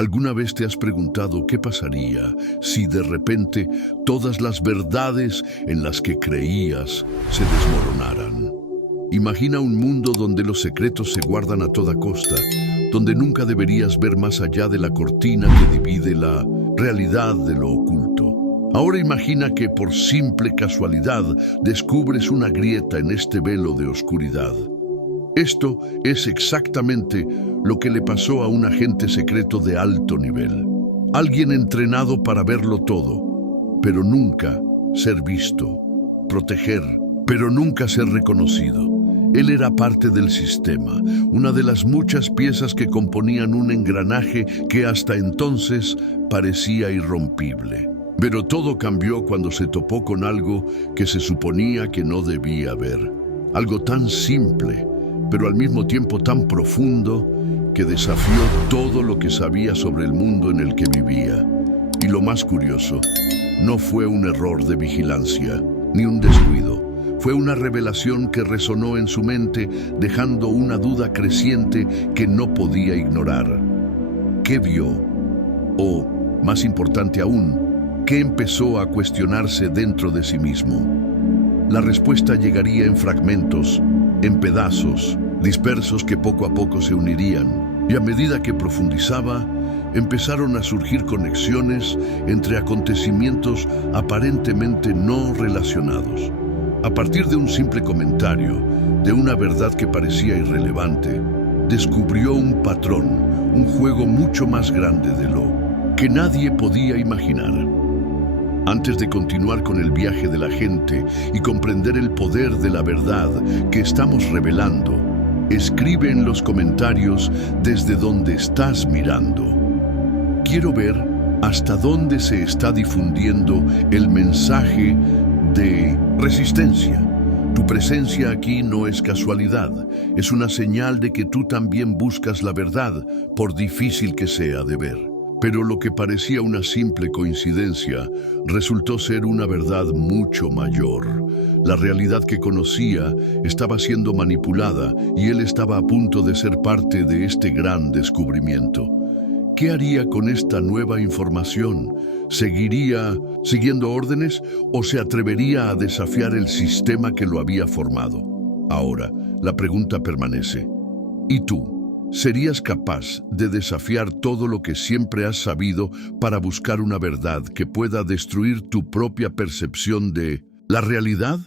¿Alguna vez te has preguntado qué pasaría si de repente todas las verdades en las que creías se desmoronaran? Imagina un mundo donde los secretos se guardan a toda costa, donde nunca deberías ver más allá de la cortina que divide la realidad de lo oculto. Ahora imagina que por simple casualidad descubres una grieta en este velo de oscuridad. Esto es exactamente lo que le pasó a un agente secreto de alto nivel. Alguien entrenado para verlo todo, pero nunca ser visto, proteger, pero nunca ser reconocido. Él era parte del sistema, una de las muchas piezas que componían un engranaje que hasta entonces parecía irrompible. Pero todo cambió cuando se topó con algo que se suponía que no debía ver. Algo tan simple, pero al mismo tiempo tan profundo, que desafió todo lo que sabía sobre el mundo en el que vivía. Y lo más curioso, no fue un error de vigilancia, ni un descuido. Fue una revelación que resonó en su mente, dejando una duda creciente que no podía ignorar. ¿Qué vio? O, más importante aún, ¿qué empezó a cuestionarse dentro de sí mismo? La respuesta llegaría en fragmentos, en pedazos, dispersos que poco a poco se unirían, y a medida que profundizaba, empezaron a surgir conexiones entre acontecimientos aparentemente no relacionados. A partir de un simple comentario, de una verdad que parecía irrelevante, descubrió un patrón, un juego mucho más grande de lo que nadie podía imaginar. Antes de continuar con el viaje de la gente y comprender el poder de la verdad que estamos revelando, escribe en los comentarios desde donde estás mirando. Quiero ver hasta dónde se está difundiendo el mensaje de resistencia. Tu presencia aquí no es casualidad, es una señal de que tú también buscas la verdad, por difícil que sea de ver. Pero lo que parecía una simple coincidencia resultó ser una verdad mucho mayor. La realidad que conocía estaba siendo manipulada y él estaba a punto de ser parte de este gran descubrimiento. ¿Qué haría con esta nueva información? ¿Seguiría siguiendo órdenes o se atrevería a desafiar el sistema que lo había formado? Ahora, la pregunta permanece. ¿Y tú? ¿Serías capaz de desafiar todo lo que siempre has sabido para buscar una verdad que pueda destruir tu propia percepción de la realidad?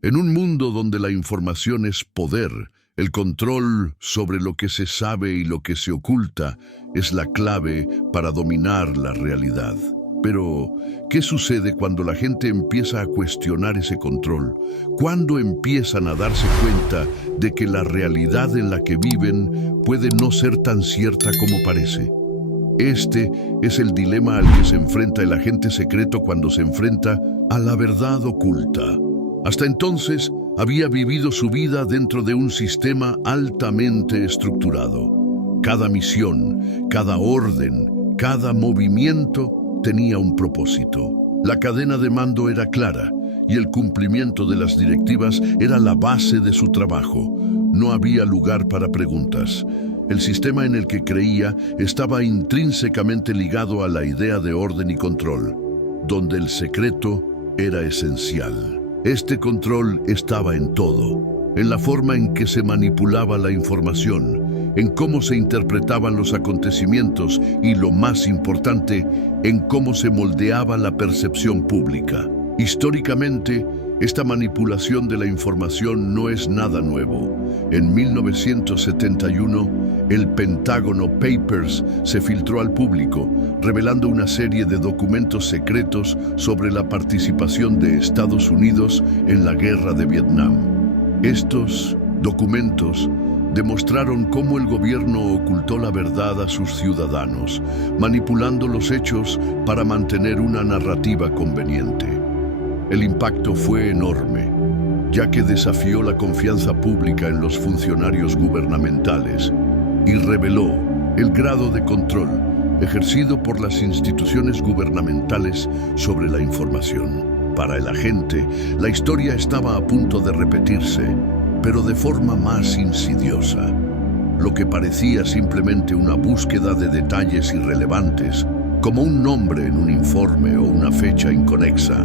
En un mundo donde la información es poder, el control sobre lo que se sabe y lo que se oculta es la clave para dominar la realidad. Pero, ¿qué sucede cuando la gente empieza a cuestionar ese control? ¿Cuándo empiezan a darse cuenta de que la realidad en la que viven puede no ser tan cierta como parece? Este es el dilema al que se enfrenta el agente secreto cuando se enfrenta a la verdad oculta. Hasta entonces, había vivido su vida dentro de un sistema altamente estructurado. Cada misión, cada orden, cada movimiento tenía un propósito. La cadena de mando era clara y el cumplimiento de las directivas era la base de su trabajo. No había lugar para preguntas. El sistema en el que creía estaba intrínsecamente ligado a la idea de orden y control, donde el secreto era esencial. Este control estaba en todo, en la forma en que se manipulaba la información, en cómo se interpretaban los acontecimientos y, lo más importante, en cómo se moldeaba la percepción pública. Históricamente, esta manipulación de la información no es nada nuevo. En 1971, el Pentágono Papers se filtró al público, revelando una serie de documentos secretos sobre la participación de Estados Unidos en la guerra de Vietnam. Estos documentos demostraron cómo el gobierno ocultó la verdad a sus ciudadanos, manipulando los hechos para mantener una narrativa conveniente. El impacto fue enorme, ya que desafió la confianza pública en los funcionarios gubernamentales y reveló el grado de control ejercido por las instituciones gubernamentales sobre la información. Para el agente, la historia estaba a punto de repetirse, pero de forma más insidiosa. lo que parecía simplemente una búsqueda de detalles irrelevantes, como un nombre en un informe o una fecha inconexa,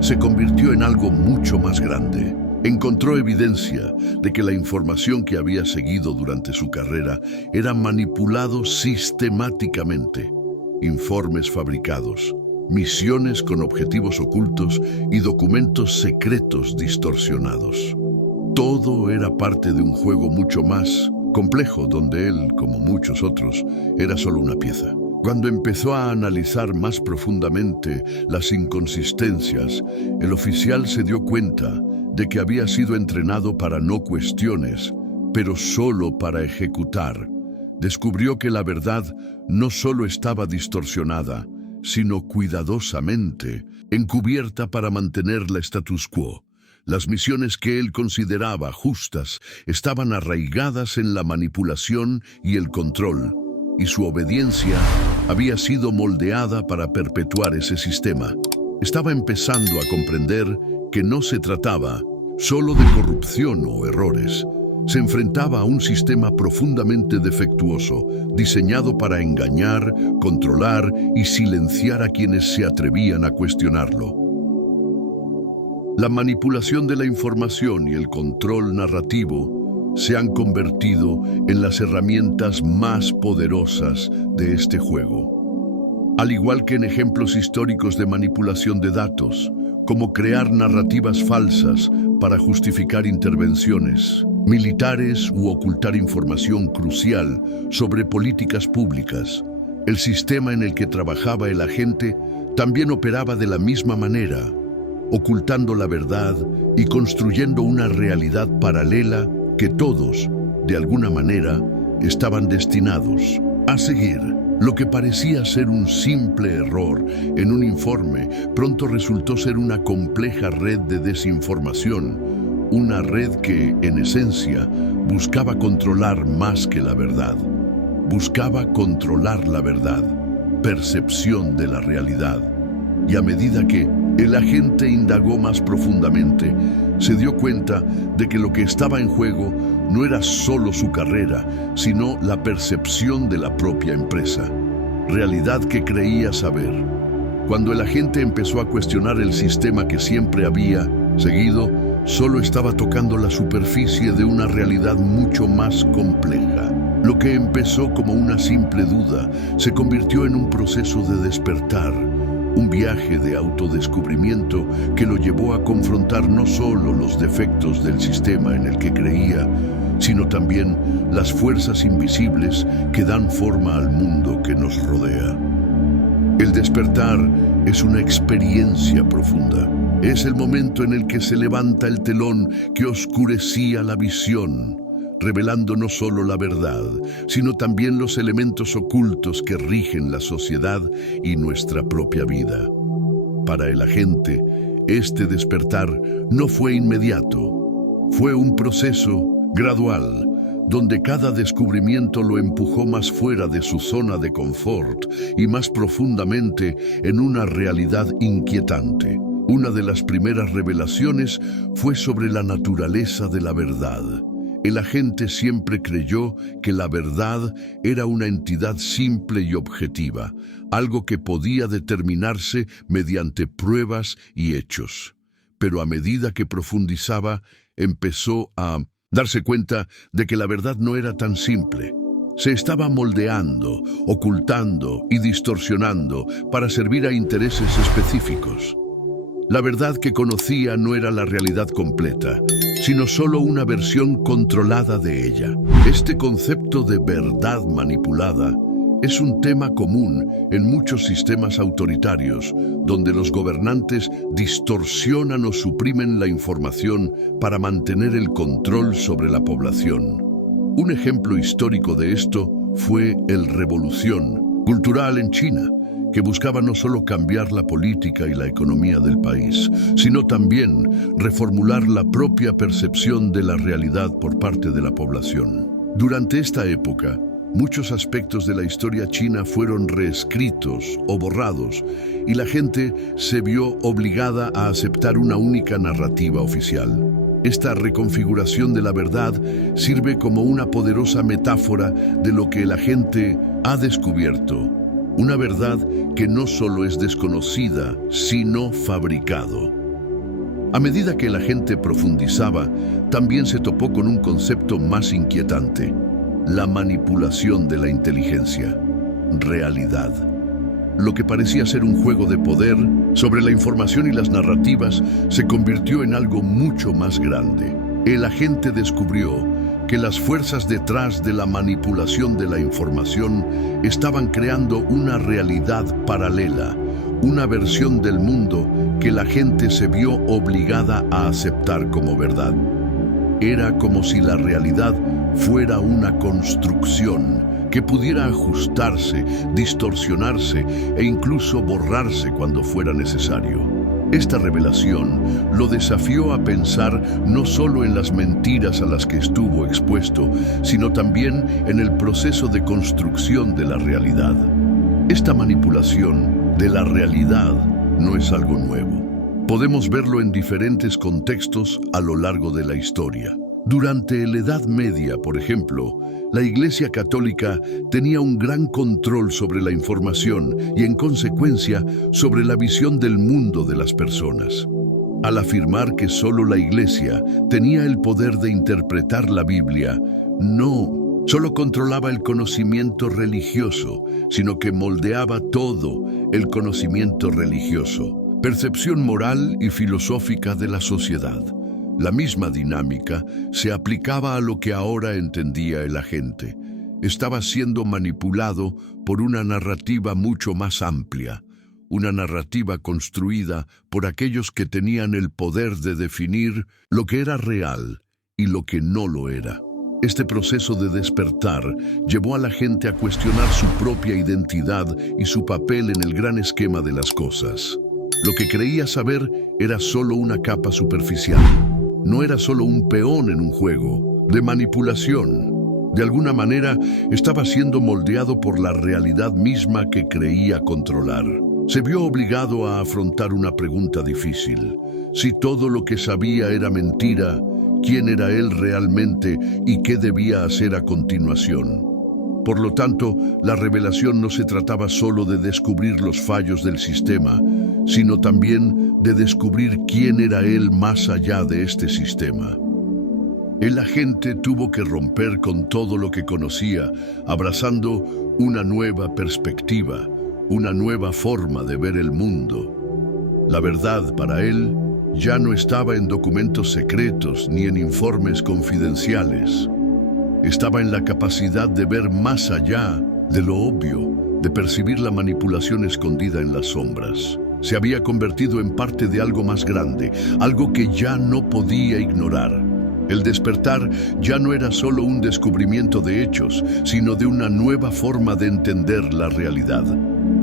se convirtió en algo mucho más grande. Encontró evidencia de que la información que había seguido durante su carrera era manipulado sistemáticamente. Informes fabricados, misiones con objetivos ocultos y documentos secretos distorsionados. Todo era parte de un juego mucho más complejo, donde él, como muchos otros, era solo una pieza. Cuando empezó a analizar más profundamente las inconsistencias, el oficial se dio cuenta de que había sido entrenado para no cuestiones, pero solo para ejecutar. Descubrió que la verdad no solo estaba distorsionada, sino cuidadosamente encubierta para mantener la status quo. Las misiones que él consideraba justas estaban arraigadas en la manipulación y el control, y su obediencia había sido moldeada para perpetuar ese sistema. Estaba empezando a comprender que no se trataba solo de corrupción o errores. Se enfrentaba a un sistema profundamente defectuoso, diseñado para engañar, controlar y silenciar a quienes se atrevían a cuestionarlo. La manipulación de la información y el control narrativo se han convertido en las herramientas más poderosas de este juego. Al igual que en ejemplos históricos de manipulación de datos, como crear narrativas falsas para justificar intervenciones militares u ocultar información crucial sobre políticas públicas, el sistema en el que trabajaba el agente también operaba de la misma manera, ocultando la verdad y construyendo una realidad paralela que todos, de alguna manera, estaban destinados a seguir. Lo que parecía ser un simple error en un informe pronto resultó ser una compleja red de desinformación, una red que, en esencia, buscaba controlar más que la verdad. Buscaba controlar la verdad, percepción de la realidad. Y a medida que el agente indagó más profundamente, se dio cuenta de que lo que estaba en juego no era solo su carrera, sino la percepción de la propia empresa. Realidad que creía saber. Cuando el agente empezó a cuestionar el sistema que siempre había seguido, solo estaba tocando la superficie de una realidad mucho más compleja. Lo que empezó como una simple duda se convirtió en un proceso de despertar, un viaje de autodescubrimiento que lo llevó a confrontar no solo los defectos del sistema en el que creía, sino también las fuerzas invisibles que dan forma al mundo que nos rodea. El despertar es una experiencia profunda. Es el momento en el que se levanta el telón que oscurecía la visión, revelando no solo la verdad, sino también los elementos ocultos que rigen la sociedad y nuestra propia vida. Para el agente, este despertar no fue inmediato. Fue un proceso gradual, donde cada descubrimiento lo empujó más fuera de su zona de confort y más profundamente en una realidad inquietante. Una de las primeras revelaciones fue sobre la naturaleza de la verdad. El agente siempre creyó que la verdad era una entidad simple y objetiva, algo que podía determinarse mediante pruebas y hechos. Pero a medida que profundizaba, empezó a darse cuenta de que la verdad no era tan simple. Se estaba moldeando, ocultando y distorsionando para servir a intereses específicos. La verdad que conocía no era la realidad completa, sino solo una versión controlada de ella. Este concepto de verdad manipulada es un tema común en muchos sistemas autoritarios, donde los gobernantes distorsionan o suprimen la información para mantener el control sobre la población. Un ejemplo histórico de esto fue la Revolución Cultural en China, que buscaba no solo cambiar la política y la economía del país, sino también reformular la propia percepción de la realidad por parte de la población. Durante esta época, muchos aspectos de la historia china fueron reescritos o borrados, y la gente se vio obligada a aceptar una única narrativa oficial. Esta reconfiguración de la verdad sirve como una poderosa metáfora de lo que la gente ha descubierto. Una verdad que no solo es desconocida, sino fabricado. A medida que la gente profundizaba, también se topó con un concepto más inquietante: la manipulación de la inteligencia. Realidad. Lo que parecía ser un juego de poder sobre la información y las narrativas se convirtió en algo mucho más grande. El agente descubrió que las fuerzas detrás de la manipulación de la información estaban creando una realidad paralela, una versión del mundo que la gente se vio obligada a aceptar como verdad. Era como si la realidad fuera una construcción que pudiera ajustarse, distorsionarse e incluso borrarse cuando fuera necesario. Esta revelación lo desafió a pensar no solo en las mentiras a las que estuvo expuesto, sino también en el proceso de construcción de la realidad. Esta manipulación de la realidad no es algo nuevo. Podemos verlo en diferentes contextos a lo largo de la historia. Durante la Edad Media, por ejemplo, la Iglesia Católica tenía un gran control sobre la información y, en consecuencia, sobre la visión del mundo de las personas. Al afirmar que solo la Iglesia tenía el poder de interpretar la Biblia, no solo controlaba el conocimiento religioso, sino que moldeaba todo el conocimiento religioso, percepción moral y filosófica de la sociedad. La misma dinámica se aplicaba a lo que ahora entendía el agente. Estaba siendo manipulado por una narrativa mucho más amplia, una narrativa construida por aquellos que tenían el poder de definir lo que era real y lo que no lo era. Este proceso de despertar llevó a la gente a cuestionar su propia identidad y su papel en el gran esquema de las cosas. Lo que creía saber era solo una capa superficial. No era solo un peón en un juego de manipulación. De alguna manera, estaba siendo moldeado por la realidad misma que creía controlar. Se vio obligado a afrontar una pregunta difícil. Si todo lo que sabía era mentira, ¿quién era él realmente y qué debía hacer a continuación? Por lo tanto, la revelación no se trataba solo de descubrir los fallos del sistema, sino también de descubrir quién era él más allá de este sistema. El agente tuvo que romper con todo lo que conocía, abrazando una nueva perspectiva, una nueva forma de ver el mundo. La verdad para él ya no estaba en documentos secretos ni en informes confidenciales. Estaba en la capacidad de ver más allá de lo obvio, de percibir la manipulación escondida en las sombras. Se había convertido en parte de algo más grande, algo que ya no podía ignorar. El despertar ya no era solo un descubrimiento de hechos, sino de una nueva forma de entender la realidad.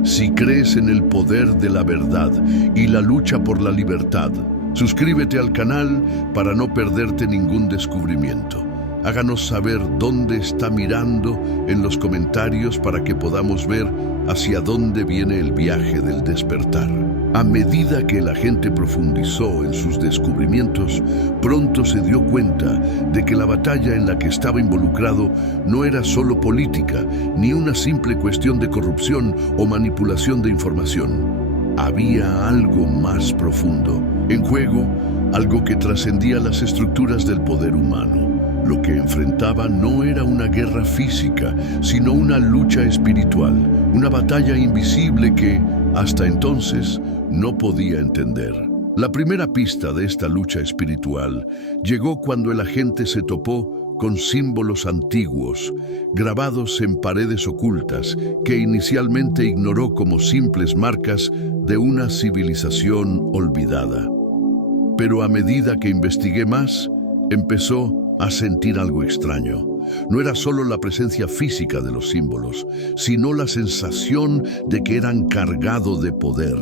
Si crees en el poder de la verdad y la lucha por la libertad, suscríbete al canal para no perderte ningún descubrimiento. Háganos saber dónde está mirando en los comentarios para que podamos ver hacia dónde viene el viaje del despertar. A medida que la gente profundizó en sus descubrimientos, pronto se dio cuenta de que la batalla en la que estaba involucrado no era solo política, ni una simple cuestión de corrupción o manipulación de información. Había algo más profundo en juego, algo que trascendía las estructuras del poder humano. Lo que enfrentaba no era una guerra física, sino una lucha espiritual, una batalla invisible que, hasta entonces, no podía entender. La primera pista de esta lucha espiritual llegó cuando el agente se topó con símbolos antiguos, grabados en paredes ocultas, que inicialmente ignoró como simples marcas de una civilización olvidada. Pero a medida que investigué más, empezó a sentir algo extraño. No era solo la presencia física de los símbolos, sino la sensación de que eran cargados de poder,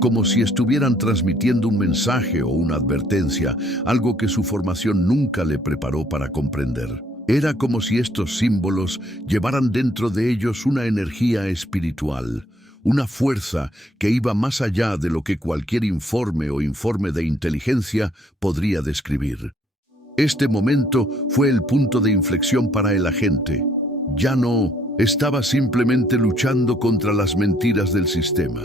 como si estuvieran transmitiendo un mensaje o una advertencia, algo que su formación nunca le preparó para comprender. Era como si estos símbolos llevaran dentro de ellos una energía espiritual, una fuerza que iba más allá de lo que cualquier informe o informe de inteligencia podría describir. Este momento fue el punto de inflexión para el agente. Ya no estaba simplemente luchando contra las mentiras del sistema.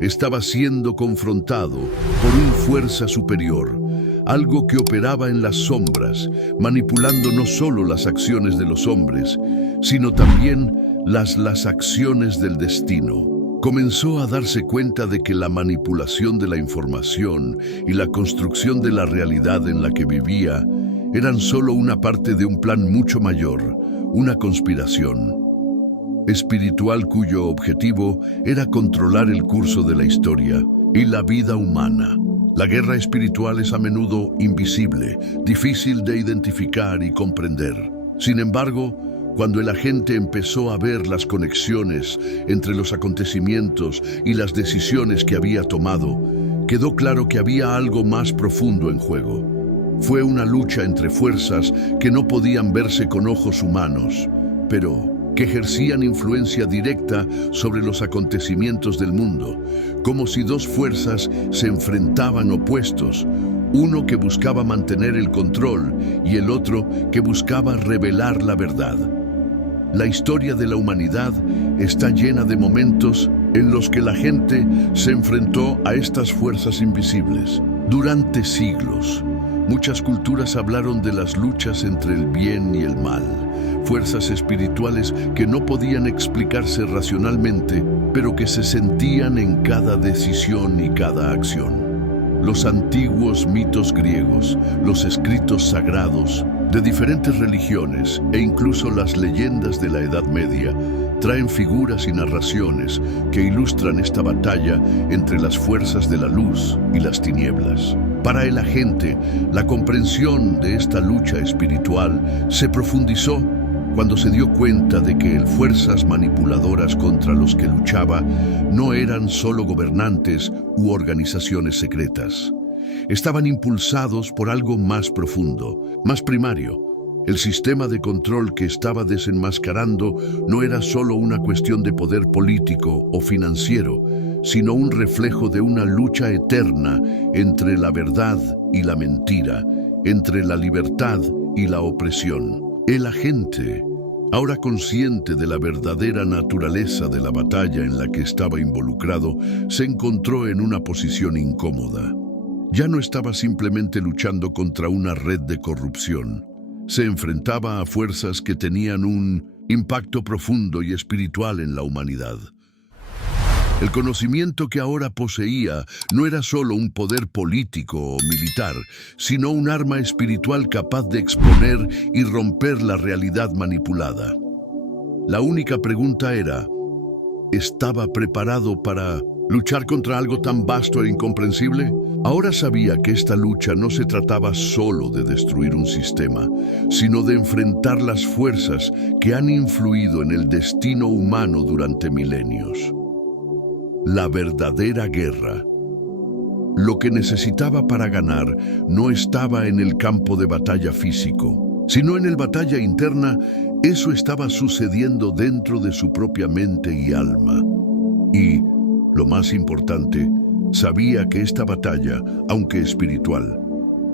Estaba siendo confrontado por una fuerza superior, algo que operaba en las sombras, manipulando no solo las acciones de los hombres, sino también las acciones del destino. Comenzó a darse cuenta de que la manipulación de la información y la construcción de la realidad en la que vivía eran solo una parte de un plan mucho mayor, una conspiración espiritual cuyo objetivo era controlar el curso de la historia y la vida humana. La guerra espiritual es a menudo invisible, difícil de identificar y comprender. Sin embargo, cuando el agente empezó a ver las conexiones entre los acontecimientos y las decisiones que había tomado, quedó claro que había algo más profundo en juego. Fue una lucha entre fuerzas que no podían verse con ojos humanos, pero que ejercían influencia directa sobre los acontecimientos del mundo, como si dos fuerzas se enfrentaban opuestos, uno que buscaba mantener el control y el otro que buscaba revelar la verdad. La historia de la humanidad está llena de momentos en los que la gente se enfrentó a estas fuerzas invisibles. Durante siglos, muchas culturas hablaron de las luchas entre el bien y el mal, fuerzas espirituales que no podían explicarse racionalmente, pero que se sentían en cada decisión y cada acción. Los antiguos mitos griegos, los escritos sagrados de diferentes religiones e incluso las leyendas de la Edad Media traen figuras y narraciones que ilustran esta batalla entre las fuerzas de la luz y las tinieblas. Para el agente, la comprensión de esta lucha espiritual se profundizó cuando se dio cuenta de que las fuerzas manipuladoras contra los que luchaba no eran solo gobernantes u organizaciones secretas. Estaban impulsados por algo más profundo, más primario. El sistema de control que estaba desenmascarando no era solo una cuestión de poder político o financiero, sino un reflejo de una lucha eterna entre la verdad y la mentira, entre la libertad y la opresión. El agente, ahora consciente de la verdadera naturaleza de la batalla en la que estaba involucrado, se encontró en una posición incómoda. Ya no estaba simplemente luchando contra una red de corrupción. Se enfrentaba a fuerzas que tenían un impacto profundo y espiritual en la humanidad. El conocimiento que ahora poseía no era solo un poder político o militar, sino un arma espiritual capaz de exponer y romper la realidad manipulada. La única pregunta era, ¿estaba preparado para luchar contra algo tan vasto e incomprensible? Ahora sabía que esta lucha no se trataba solo de destruir un sistema, sino de enfrentar las fuerzas que han influido en el destino humano durante milenios. La verdadera guerra. Lo que necesitaba para ganar no estaba en el campo de batalla físico, sino en la batalla interna. Eso estaba sucediendo dentro de su propia mente y alma. Y, lo más importante, sabía que esta batalla, aunque espiritual,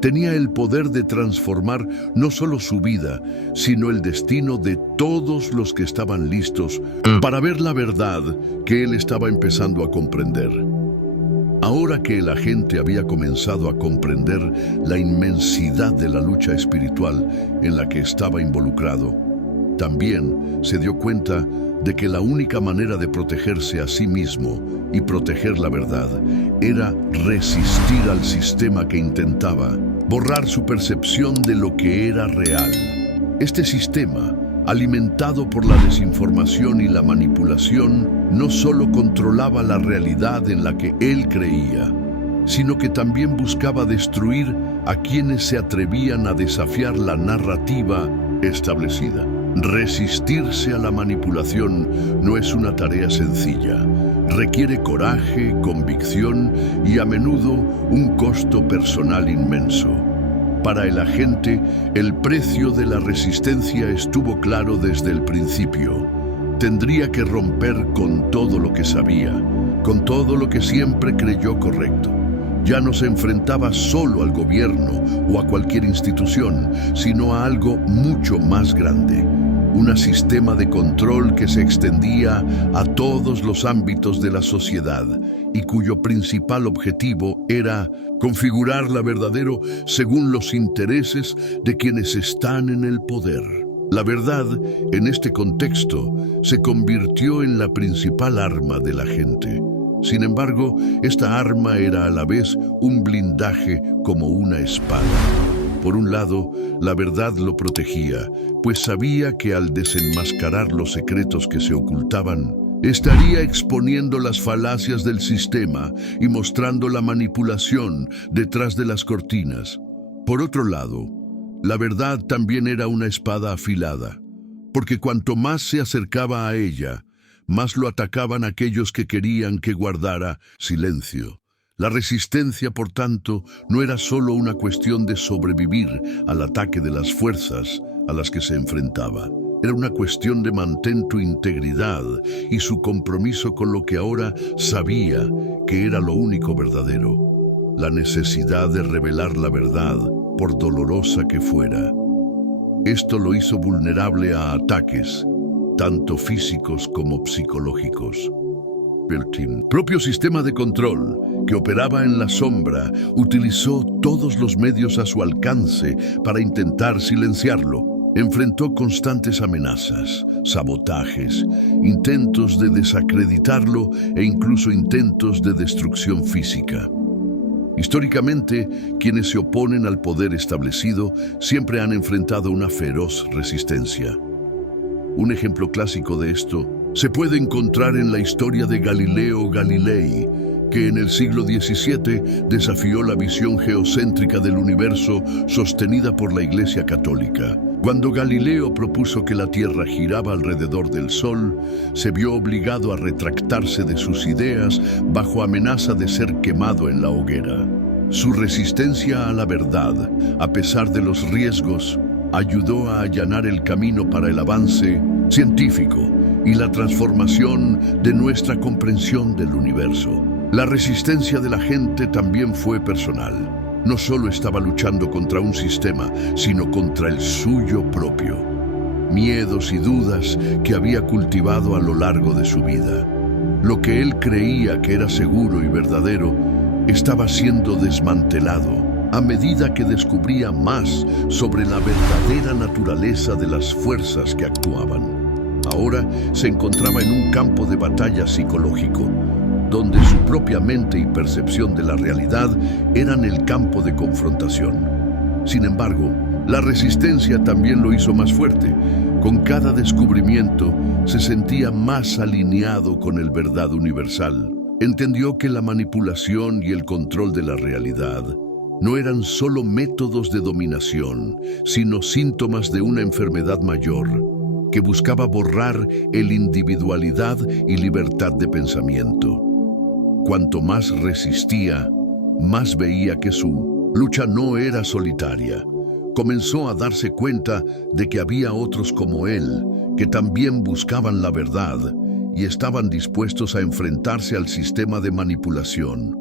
tenía el poder de transformar no solo su vida, sino el destino de todos los que estaban listos para ver la verdad que él estaba empezando a comprender. Ahora que el agente había comenzado a comprender la inmensidad de la lucha espiritual en la que estaba involucrado, también se dio cuenta de que la única manera de protegerse a sí mismo y proteger la verdad era resistir al sistema que intentaba borrar su percepción de lo que era real. Este sistema, alimentado por la desinformación y la manipulación, no solo controlaba la realidad en la que él creía, sino que también buscaba destruir a quienes se atrevían a desafiar la narrativa establecida. Resistirse a la manipulación no es una tarea sencilla. Requiere coraje, convicción y a menudo un costo personal inmenso. Para el agente, el precio de la resistencia estuvo claro desde el principio. Tendría que romper con todo lo que sabía, con todo lo que siempre creyó correcto. Ya no se enfrentaba solo al gobierno o a cualquier institución, sino a algo mucho más grande. Un sistema de control que se extendía a todos los ámbitos de la sociedad y cuyo principal objetivo era configurar la verdad según los intereses de quienes están en el poder. La verdad, en este contexto, se convirtió en la principal arma de la gente. Sin embargo, esta arma era a la vez un blindaje como una espada. Por un lado, la verdad lo protegía, pues sabía que al desenmascarar los secretos que se ocultaban, estaría exponiendo las falacias del sistema y mostrando la manipulación detrás de las cortinas. Por otro lado, la verdad también era una espada afilada, porque cuanto más se acercaba a ella, más lo atacaban aquellos que querían que guardara silencio. La resistencia, por tanto, no era solo una cuestión de sobrevivir al ataque de las fuerzas a las que se enfrentaba. Era una cuestión de mantener tu integridad y su compromiso con lo que ahora sabía que era lo único verdadero. La necesidad de revelar la verdad, por dolorosa que fuera. Esto lo hizo vulnerable a ataques, tanto físicos como psicológicos. El propio sistema de control, que operaba en la sombra, utilizó todos los medios a su alcance para intentar silenciarlo. Enfrentó constantes amenazas, sabotajes, intentos de desacreditarlo e incluso intentos de destrucción física. Históricamente, quienes se oponen al poder establecido siempre han enfrentado una feroz resistencia. Un ejemplo clásico de esto se puede encontrar en la historia de Galileo Galilei, que en el siglo XVII desafió la visión geocéntrica del universo sostenida por la Iglesia Católica. Cuando Galileo propuso que la Tierra giraba alrededor del Sol, se vio obligado a retractarse de sus ideas bajo amenaza de ser quemado en la hoguera. Su resistencia a la verdad, a pesar de los riesgos, ayudó a allanar el camino para el avance científico y la transformación de nuestra comprensión del universo. La resistencia de la gente también fue personal. No solo estaba luchando contra un sistema, sino contra el suyo propio. Miedos y dudas que había cultivado a lo largo de su vida. Lo que él creía que era seguro y verdadero estaba siendo desmantelado a medida que descubría más sobre la verdadera naturaleza de las fuerzas que actuaban. Ahora se encontraba en un campo de batalla psicológico, donde su propia mente y percepción de la realidad eran el campo de confrontación. Sin embargo, la resistencia también lo hizo más fuerte. Con cada descubrimiento se sentía más alineado con el verdad universal. Entendió que la manipulación y el control de la realidad no eran solo métodos de dominación, sino síntomas de una enfermedad mayor, que buscaba borrar el individualidad y libertad de pensamiento. Cuanto más resistía, más veía que su lucha no era solitaria. Comenzó a darse cuenta de que había otros como él, que también buscaban la verdad y estaban dispuestos a enfrentarse al sistema de manipulación.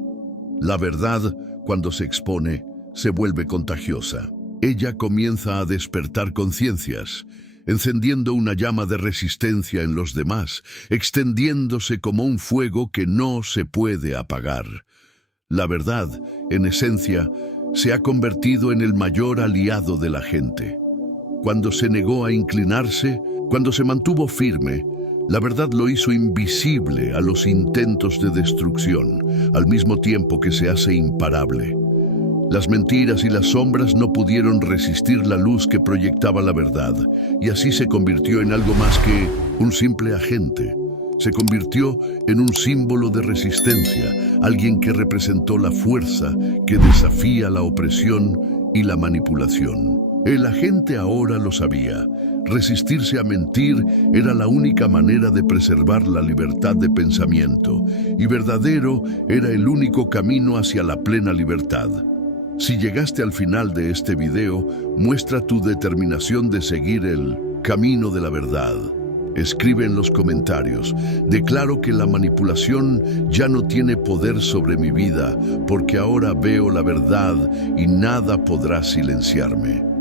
La verdad, cuando se expone, se vuelve contagiosa. Ella comienza a despertar conciencias, encendiendo una llama de resistencia en los demás, extendiéndose como un fuego que no se puede apagar. La verdad, en esencia, se ha convertido en el mayor aliado de la gente. Cuando se negó a inclinarse, cuando se mantuvo firme, la verdad lo hizo invisible a los intentos de destrucción, al mismo tiempo que se hace imparable. Las mentiras y las sombras no pudieron resistir la luz que proyectaba la verdad, y así se convirtió en algo más que un simple agente. Se convirtió en un símbolo de resistencia, alguien que representó la fuerza que desafía la opresión y la manipulación. El agente ahora lo sabía. Resistirse a mentir era la única manera de preservar la libertad de pensamiento, y verdadero era el único camino hacia la plena libertad. Si llegaste al final de este video, muestra tu determinación de seguir el camino de la verdad. Escribe en los comentarios: declaro que la manipulación ya no tiene poder sobre mi vida, porque ahora veo la verdad y nada podrá silenciarme.